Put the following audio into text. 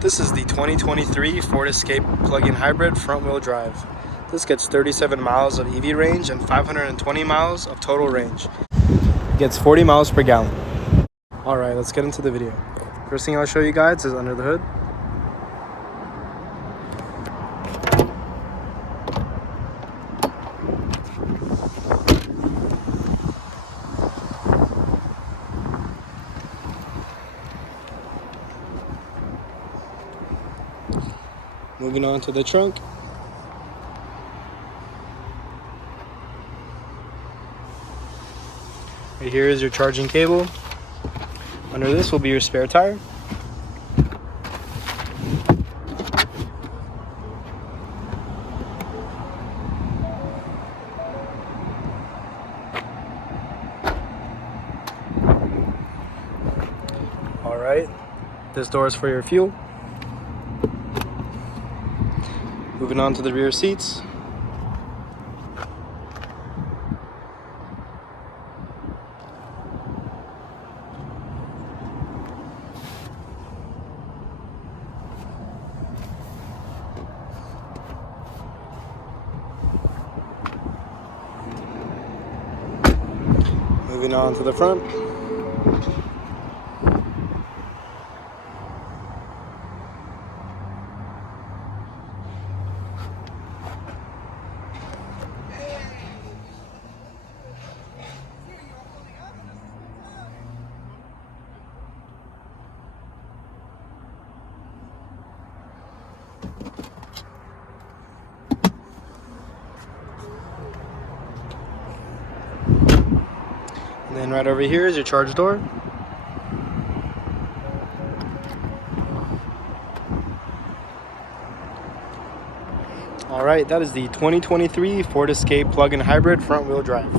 This is the 2023 Ford Escape plug-in hybrid front-wheel drive. This gets 37 miles of EV range and 520 miles of total range. It gets 40 miles per gallon. Alright, let's get into the video. First thing I'll show you guys is under the hood. Moving on to the trunk. Right here is your charging cable. Under this will be your spare tire. Alright, this door is for your fuel. Moving on to the rear seats. Moving on to the front. And then right over here is your charge door. Alright, that is the 2023 Ford Escape plug-in hybrid front-wheel drive.